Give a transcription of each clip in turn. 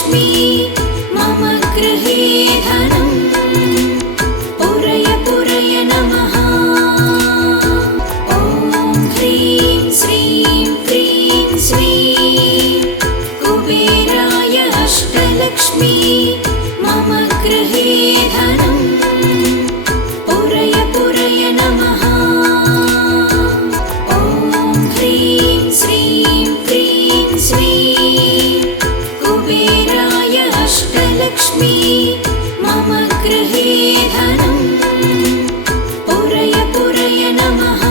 अष्टलक्ष्मी मम गृहे धनम् पूरय पूरय नमः। ॐ ह्रीं श्रीं क्रीं श्रीं कुबेराय अष्टलक्ष्मी मम गृहे धनम् पूरय पूरय नमः। ॐ ह्रीं श्रीं क्रीं श्रीं कुबेराय अष्टलक्ष्मी मम गृहे धनम् पूरय पूरय नमः।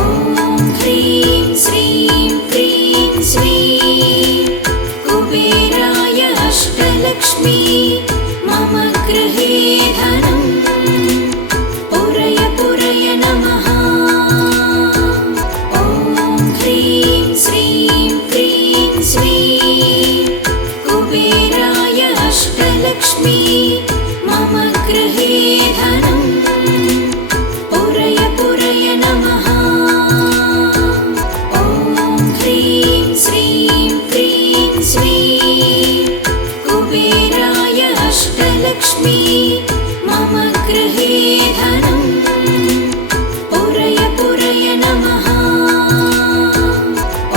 ॐ ह्रीं श्रीं क्रीं श्रीं कुबेराय अष्टलक्ष्मी मम गृहे धनम् पूरय पूरय नमः। ॐ ह्रीं श्रीं क्रीं श्रीं कुबेराय अष्टलक्ष्मी मम गृहे धनम् पूरय पूरय नमः। ॐ ह्रीं श्रीं क्रीं श्रीं कुबेराय अष्टलक्ष्मी मम गृहे धनम् पूरय पूरय नमः।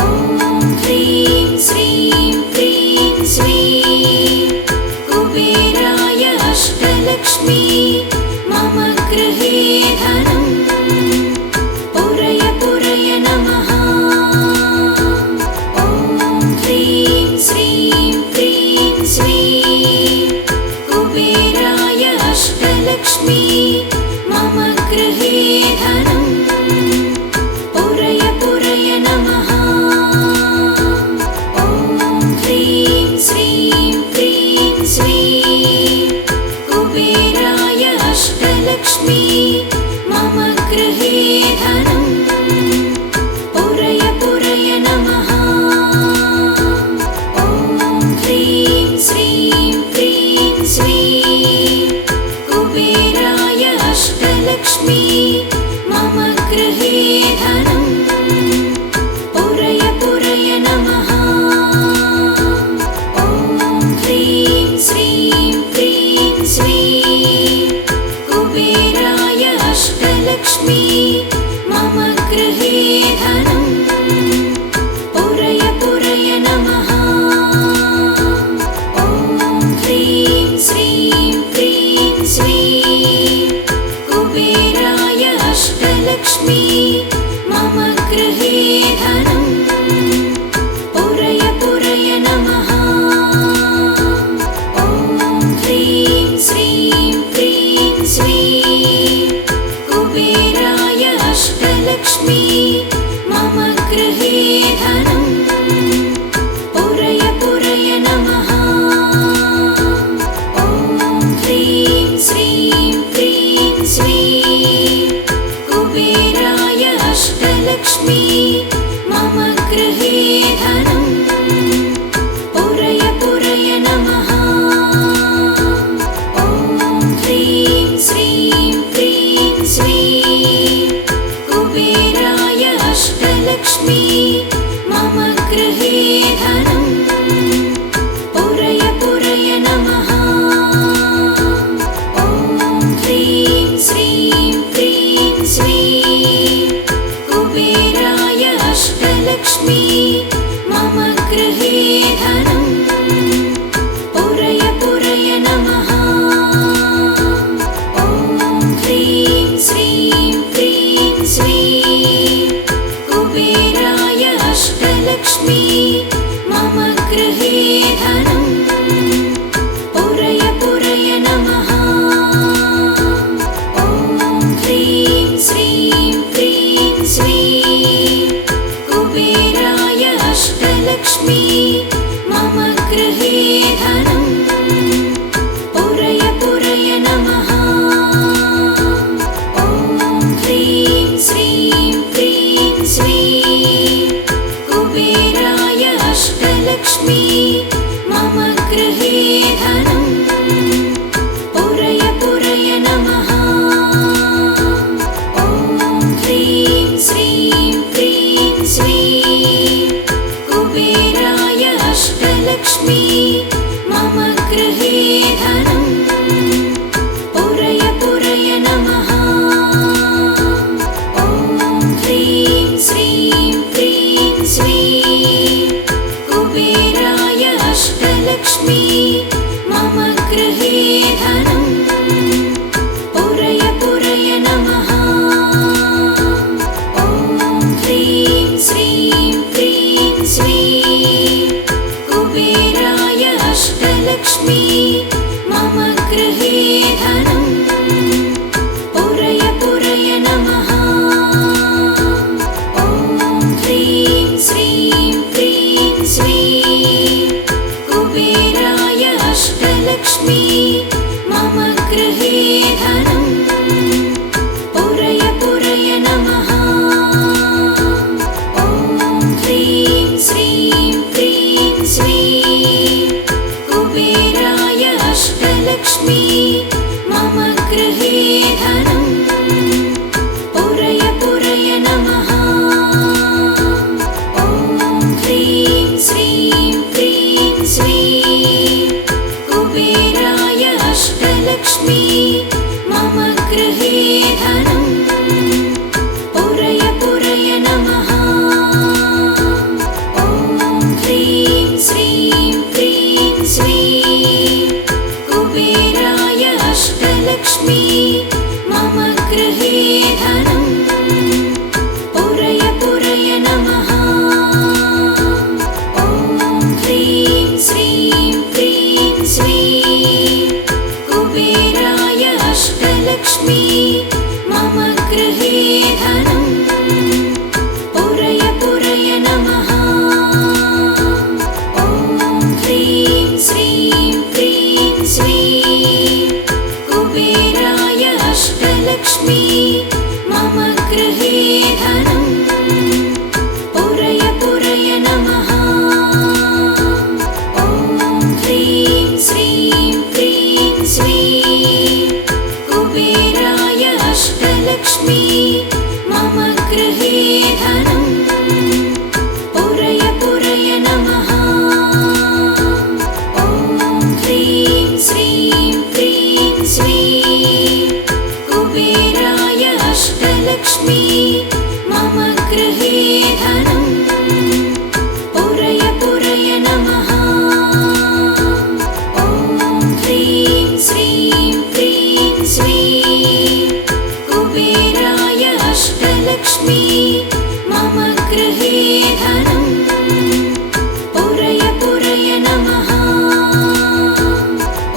ॐ ह्रीं श्रीं क्रीं श्रीं कुबेराय अष्टलक्ष्मी मम गृहे धनम् पूरय पूरय नमः। ॐ ह्रीं श्रीं क्रीं श्रीं कुबेराय अष्टलक्ष्मी मम गृहे धनम् पूरय पूरय नमः। ॐ ह्रीं श्रीं क्रीं श्रीं कुबेराय अष्टलक्ष्मी मम गृहे धनम् पूरय पूरय नमः। ॐ ह्रीं श्रीं क्रीं श्रीं कुबेराय अष्टलक्ष्मी मम गृहे धनम् पूरय पूरय नमः। ॐ ह्रीं श्रीं क्रीं श्रीं कुबेराय अष्टलक्ष्मी मम गृहे धनम् पूरय पूरय नमः। ॐ ह्रीं श्रीं क्रीं श्रीं कुबेराय अष्टलक्ष्मी मम गृहे धनम् पूरय पूरय नमः। ॐ ह्रीं श्रीं क्रीं श्रीं कुबेराय अष्टलक्ष्मी मम गृहे धनम् पूरय पूरय नमः। ॐ ह्रीं श्रीं क्रीं श्रीं कुबेराय अष्टलक्ष्मी मम गृहे धनम् पूरय पूरय नमः। ॐ ह्रीं श्रीं क्रीं श्रीं कुबेराय अष्टलक्ष्मी मम गृहे धनम् पूरय पूरय नमः। ॐ ह्रीं श्रीं क्रीं श्रीं कुबेराय अष्टलक्ष्मी मम गृहे धनम् पूरय पूरय नमः। ॐ ह्रीं श्रीं क्रीं श्रीं कुबेराय अष्टलक्ष्मी मम गृहे धनम् पूरय पूरय नमः। ॐ ह्रीं श्रीं क्रीं श्रीं कुबेराय अष्टलक्ष्मी मम गृहे धनम् पूरय पूरय नमः। ॐ ह्रीं श्रीं क्रीं श्रीं कुबेराय अष्टलक्ष्मी मम गृहे धनम् पूरय पूरय नमः। ॐ ह्रीं श्रीं क्रीं श्रीं कुबेराय अष्टलक्ष्मी मम गृहे धनम् पुरय पुरय नमः। ॐ ह्रीं श्रीं क्रीं श्रीं कुबेराय अष्टलक्ष्मी मम गृहे धनम् पुरय पुरय नमः। ॐ ह्रीं श्रीं क्रीं श्रीं कुबेराय अष्टलक्ष्मी मम गृहे धनम् पुरय पुरय नमः। ॐ ह्रीं श्रीं क्रीं श्रीं कुबेराय अष्टलक्ष्मी मम गृहे धनम् पुरय पुरय नमः।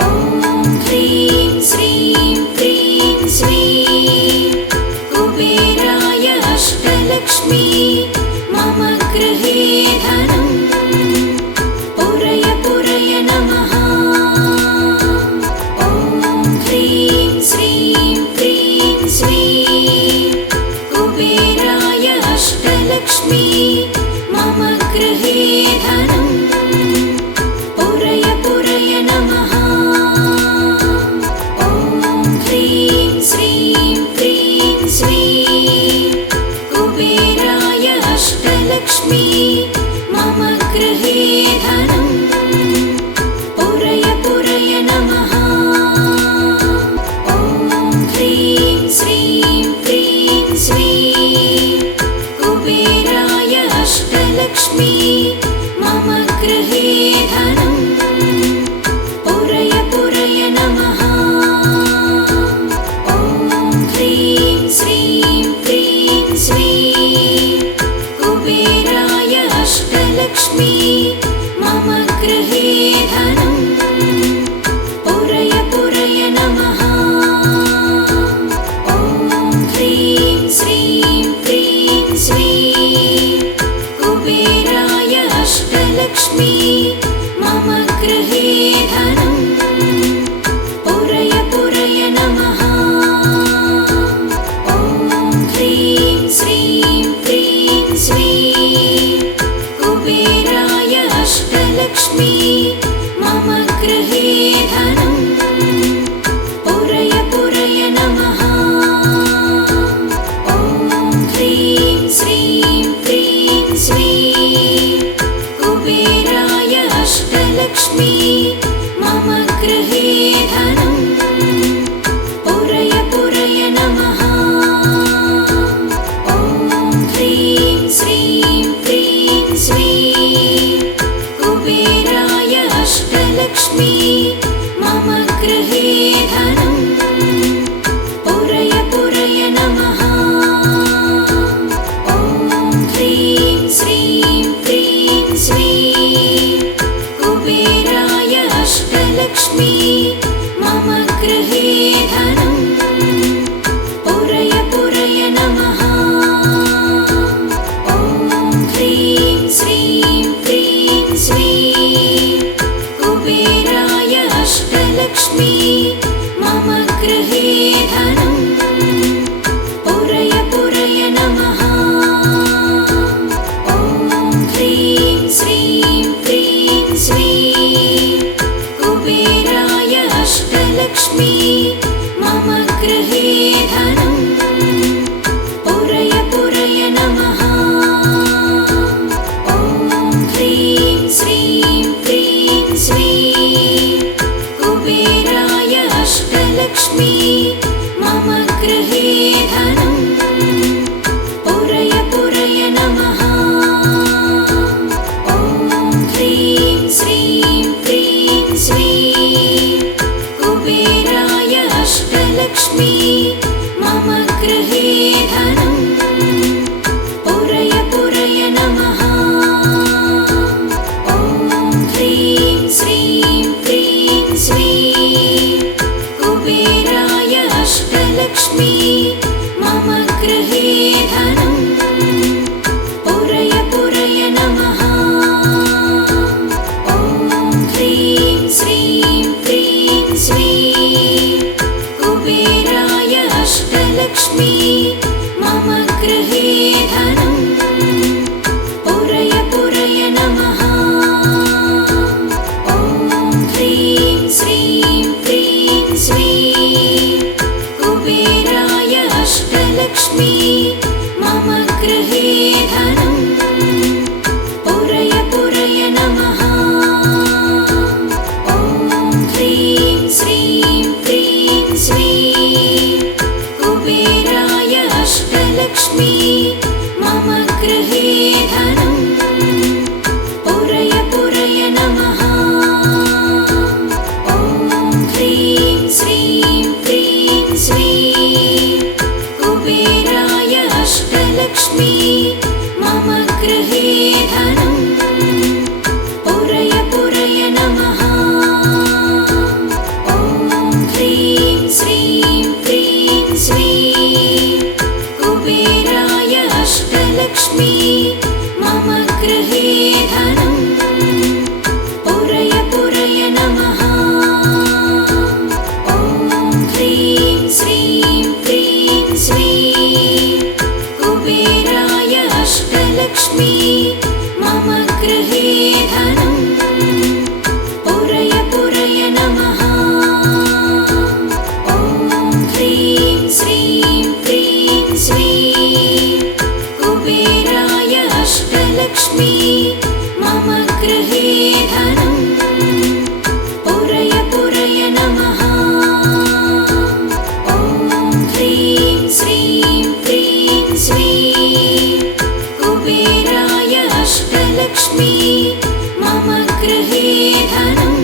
ॐ ह्रीं श्रीं क्रीं श्रीं कुबेराय अष्टलक्ष्मी मम गृहे धनम् पुरय पुरय नमः। ॐ ह्रीं श्रीं क्रीं श्रीं कुबेराय अष्टलक्ष्मी मम गृहे धनम् पुरय पुरय नमः। ॐ ह्रीं श्रीं क्रीं श्रीं कुबेराय अष्टलक्ष्मी मम गृहे धनम् पुरय पुरय नमः। ॐ ह्रीं श्रीं क्रीं श्रीं कुबेराय अष्टलक्ष्मी मम गृहे धनम् पुरय पुरय नमः। ॐ ह्रीं श्रीं क्रीं श्रीं कुबेराय अष्टलक्ष्मी मम गृहे धनम् पुरय पुरय नमः। ॐ ह्रीं श्रीं क्रीं श्रीं कुबेराय अष्टलक्ष्मी मम गृहे धनम् पुरय पुरय नमः। ॐ ह्रीं श्रीं क्रीं श्रीं कुबेराय अष्टलक्ष्मी मम गृहे धनम् पुरय पुरय नमः। ॐ ह्रीं श्रीं क्रीं श्रीं कुबेराय अष्टलक्ष्मी मम गृहे धनम् पुरय पुरय नमः। ॐ ह्रीं श्रीं क्रीं श्रीं कुबेराय अष्टलक्ष्मी मम गृहे धनम् पुरय पुरय नमः। ॐ ह्रीं श्रीं क्रीं श्रीं कुबेराय अष्टलक्ष्मी मम गृहे धनम् पुरय पुरय नमः। ॐ ह्रीं श्रीं क्रीं श्रीं कुबेराय अष्टलक्ष्मी मम गृहे धनम् पुरय पुरय नमः। ॐ ह्रीं श्रीं क्रीं श्रीं कुबेराय अष्टलक्ष्मी मम गृहे धनम् पुरय पुरय नमः। ॐ ह्रीं श्रीं क्रीं श्रीं कुबेराय अष्टलक्ष्मी मम गृहे धनम् पुरय पुरय नमः। ॐ ह्रीं श्रीं क्रीं श्रीं कुबेराय अष्टलक्ष्मी मम गृहे धनम् पुरय पुरय नमः। ॐ ह्रीं श्रीं क्रीं श्रीं कुबेराय अष्टलक्ष्मी मम अष्टलक्ष्मी मम गृहे धनं पुरय पुरय नमः। ॐ ह्रीं श्रीं क्रीं श्रीं कुबेराय अष्टलक्ष्मी मम गृहे धनं पुरय पुरय नमः। ॐ ह्रीं श्रीं क्रीं श्रीं कुबेराय अष्टलक्ष्मी मम गृहे धनं पुरय पुरय नमः। ॐ ह्रीं श्रीं क्रीं श्रीं कुबेराय अष्टलक्ष्मी मम गृहे धनं पुरय पुरय नमः। ॐ ह्रीं श्रीं क्रीं श्रीं कुबेराय अष्टलक्ष्मी मम गृहे धनं पुरय पुरय नमः। ॐ ह्रीं श्रीं क्रीं श्रीं कुबेराय अष्टलक्ष्मी मम गृहे धनं पुरय पुरय नमः। ॐ ह्रीं श्रीं क्रीं श्रीं कुबेराय अष्टलक्ष्मी मम गृहे धनं पुरय पुरय नमः। ॐ ह्रीं श्रीं क्रीं श्रीं कुबेराय अष्टलक्ष्मी मम गृहे धनं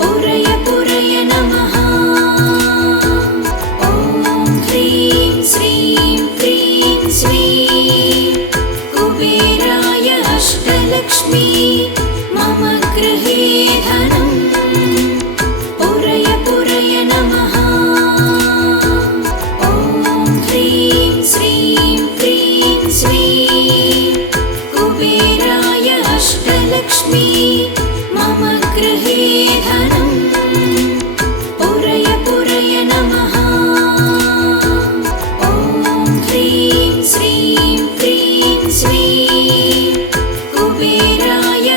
पुरय पुरय नमः। ॐ ह्रीं श्रीं क्रीं श्रीं कुबेराय अष्टलक्ष्मी मम गृहे धनं पुरय पुरय नमः। ॐ ह्रीं श्रीं क्रीं श्रीं कुबेराय अष्टलक्ष्मी मम गृहे धनं पुरय पुरय नमः। ॐ ह्रीं श्रीं क्रीं श्रीं कुबेराय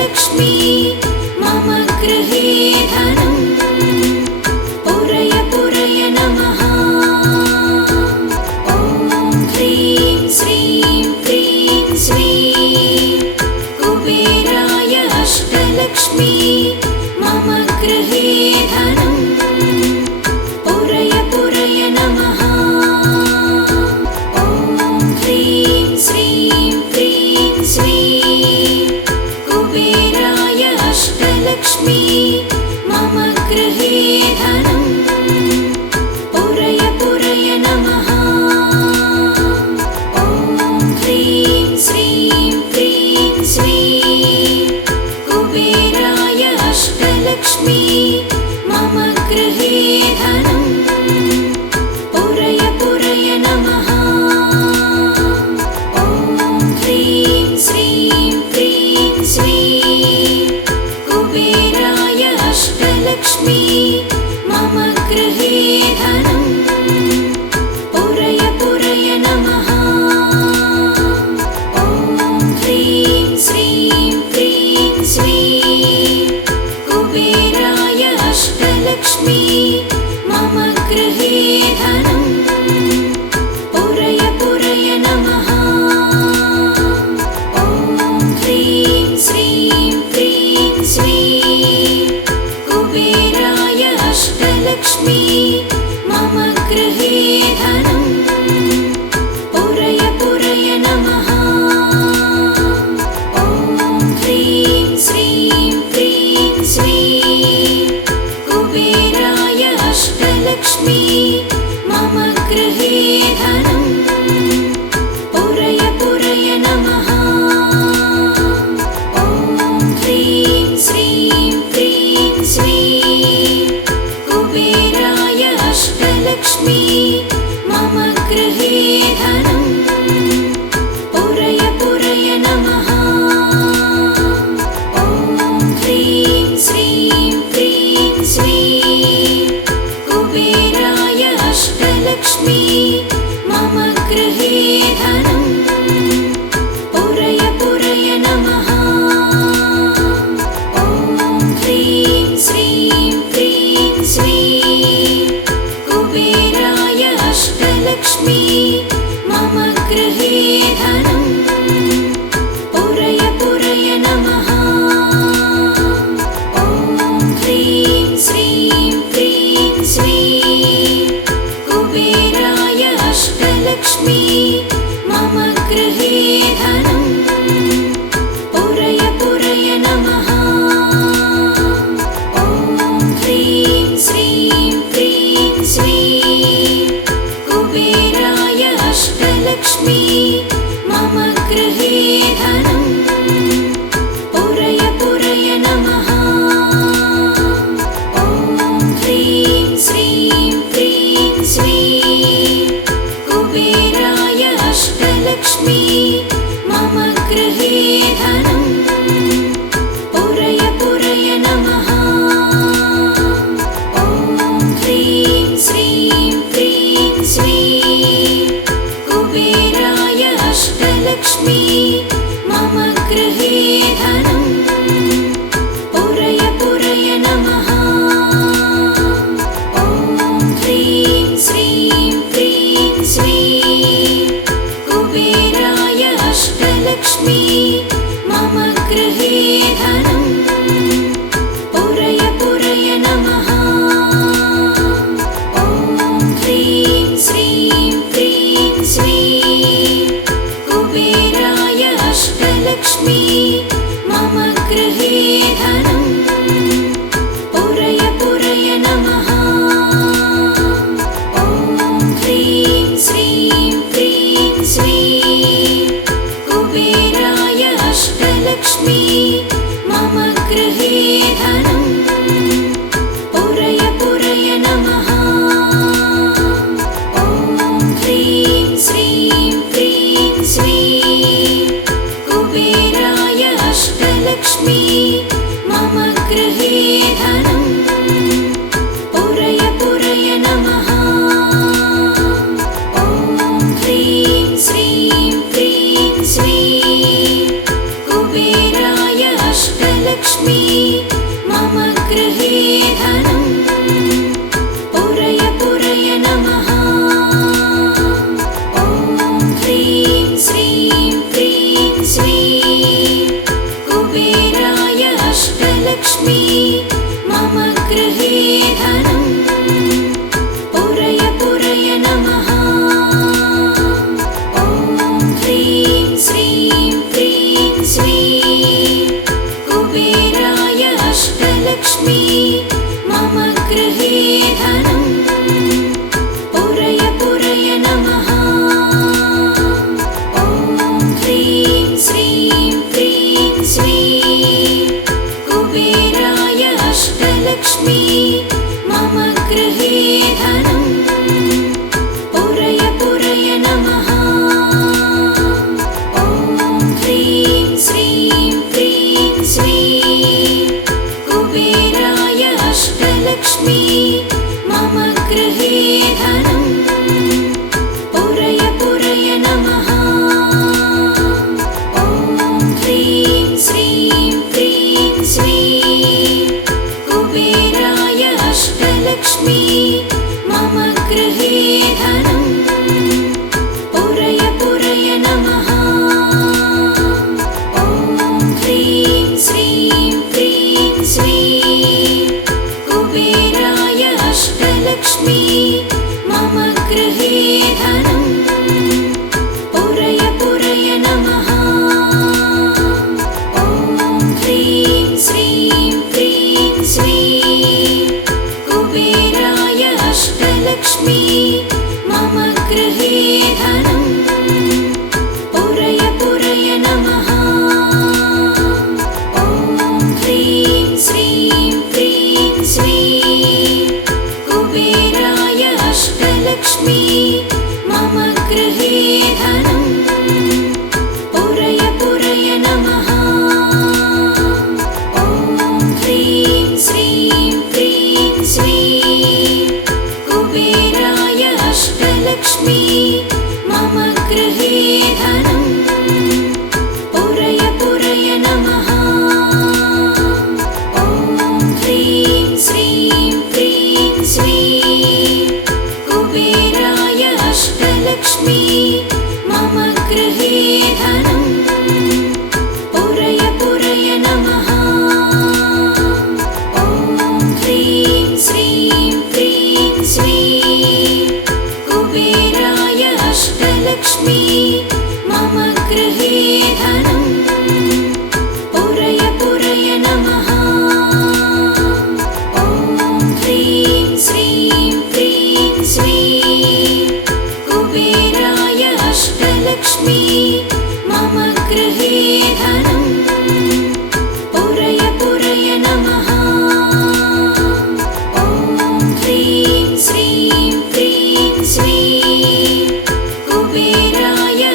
अष्टलक्ष्मी मम गृहे धनं पुरय पुरय नमः। ॐ ह्रीं श्रीं क्रीं श्रीं कुबेराय अष्टलक्ष्मी मम गृहे धनं पुरय पुरय नमः। ॐ ह्रीं श्रीं क्रीं श्रीं कुबेराय अष्टलक्ष्मी मम गृहे धनं पुरय पुरय नमः। ॐ ह्रीं श्रीं क्रीं श्रीं कुबेराय अष्टलक्ष्मी मम गृहे धनं पुरय पुरय नमः। ॐ ह्रीं श्रीं क्रीं श्रीं कुबेराय अष्टलक्ष्मी मम गृहे धनं पुरय पुरय नमः। ॐ ह्रीं श्रीं क्रीं श्रीं कुबेराय अष्टलक्ष्मी मम गृहे धनं पुरय पुरय नमः। ॐ ह्रीं श्रीं क्रीं श्रीं कुबेराय अष्टलक्ष्मी मम गृहे धनं पुरय पुरय नमः। ॐ ह्रीं श्रीं क्रीं श्रीं कुबेराय अष्टलक्ष्मी मम गृहे धनं पुरय पुरय नमः। ॐ ह्रीं श्रीं क्रीं श्रीं कुबेराय अष्टलक्ष्मी मम गृहे धनं पुरय पुरय नमः। ॐ ह्रीं श्रीं क्रीं श्रीं कुबेराय अष्टलक्ष्मी मम गृहे धनं पुरय पुरय नमः। ॐ ह्रीं श्रीं क्रीं श्रीं कुबेराय अष्टलक्ष्मी मम गृहे धनं पुरय पुरय नमः। ॐ ह्रीं श्रीं क्रीं श्रीं कुबेराय अष्टलक्ष्मी मम गृहे धनं पुरय पुरय नमः। ॐ ह्रीं श्रीं क्रीं श्रीं कुबेराय अष्टलक्ष्मी मम गृहे धनं पुरय पुरय नमः। ॐ ह्रीं श्रीं क्रीं श्रीं कुबेराय अष्टलक्ष्मी मम गृहे धनं पुरय पुरय नमः। ॐ ह्रीं श्रीं क्रीं श्रीं कुबेराय अष्टलक्ष्मी मम गृहे धनं पुरय पुरय नमः। ॐ ह्रीं श्रीं क्रीं श्रीं कुबेराय अष्टलक्ष्मी मम गृहे धनं पुरय पुरय नमः। ॐ ह्रीं श्रीं क्रीं श्रीं कुबेराय अष्टलक्ष्मी मम गृहे धनं पुरय पुरय नमः। ॐ ह्रीं श्रीं क्रीं श्रीं कुबेराय अष्टलक्ष्मी मम गृहे धनं पुरय पुरय नमः। ॐ ह्रीं श्रीं क्रीं श्रीं कुबेराय अष्टलक्ष्मी मम गृहे धनं पुरय पुरय नमः। ॐ ह्रीं श्रीं क्रीं श्रीं कुबेराय अष्टलक्ष्मी मम गृहे धनं पुरय पुरय नमः। ॐ ह्रीं श्रीं क्रीं श्रीं कुबेराय अष्टलक्ष्मी मम गृहे धनं पुरय पुरय नमः। ॐ ह्रीं श्रीं क्रीं श्रीं कुबेराय अष्टलक्ष्मी मम गृहे धनं पुरय पुरय नमः। ॐ ह्रीं श्रीं क्रीं श्रीं कुबेराय अष्टलक्ष्मी मम गृहे धनं पुरय पुरय नमः। ॐ ह्रीं श्रीं क्रीं श्रीं कुबेराय अष्टलक्ष्मी मम गृहे धनं पुरय पुरय नमः। ॐ ह्रीं श्रीं क्रीं श्रीं कुबेराय अष्टलक्ष्मी मम गृहे धनं पुरय पुरय नमः। ॐ ह्रीं श्रीं क्रीं श्रीं कुबेराय अष्टलक्ष्मी मम गृहे धनं पुरय पुरय नमः। ॐ ह्रीं श्रीं क्रीं श्रीं कुबेराय अष्टलक्ष्मी मम गृहे धनं पुरय पुरय नमः। ॐ ह्रीं श्रीं क्रीं श्रीं कुबेराय अष्टलक्ष्मी मम गृहे धनं पुरय पुरय नमः। ॐ ह्रीं श्रीं क्रीं श्रीं कुबेराय अष्टलक्ष्मी मम गृहे धनं पुरय पुरय नमः। ॐ ह्रीं श्रीं क्रीं श्रीं कुबेराय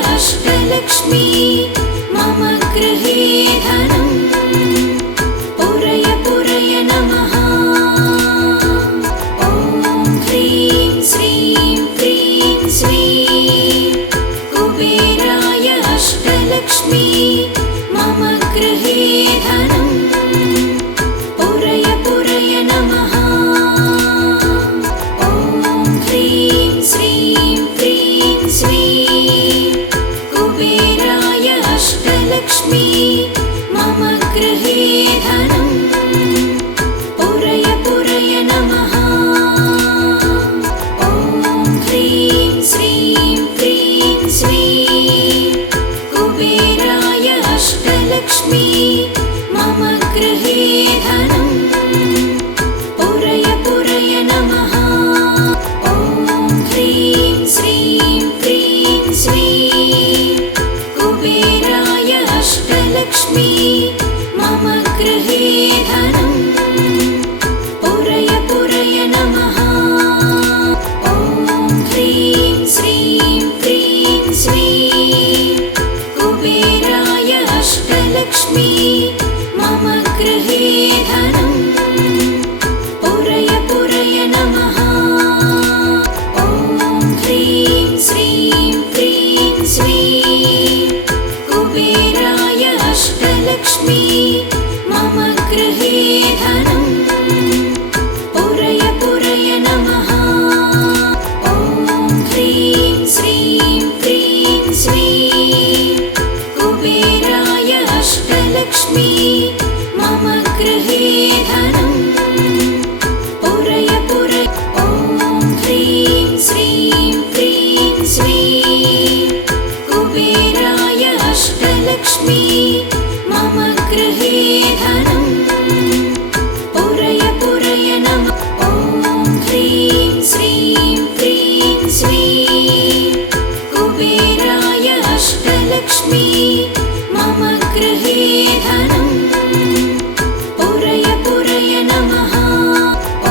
गृहे धनम् पुरय पुरय ॐ ह्रीं श्रीं क्रीं श्रीं कुबेराय अष्टलक्ष्मी मम गृहे धनम् पुरय पुरय नमः ॐ ह्रीं श्रीं क्रीं श्रीं कुबेराय अष्टलक्ष्मी मम गृहे धनम् पुरय पुरय नमः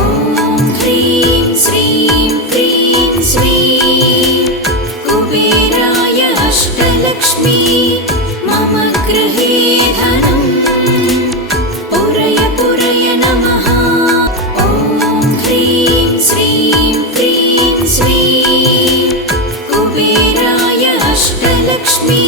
ॐ ह्रीं श्रीं क्रीं श्रीं कुबेराय अष्टलक्ष्मी मम गृहे धनम् पुरय पुरय नमः ॐ ह्रीं श्रीं क्रीं श्रीं कुबेराय अष्टलक्ष्मी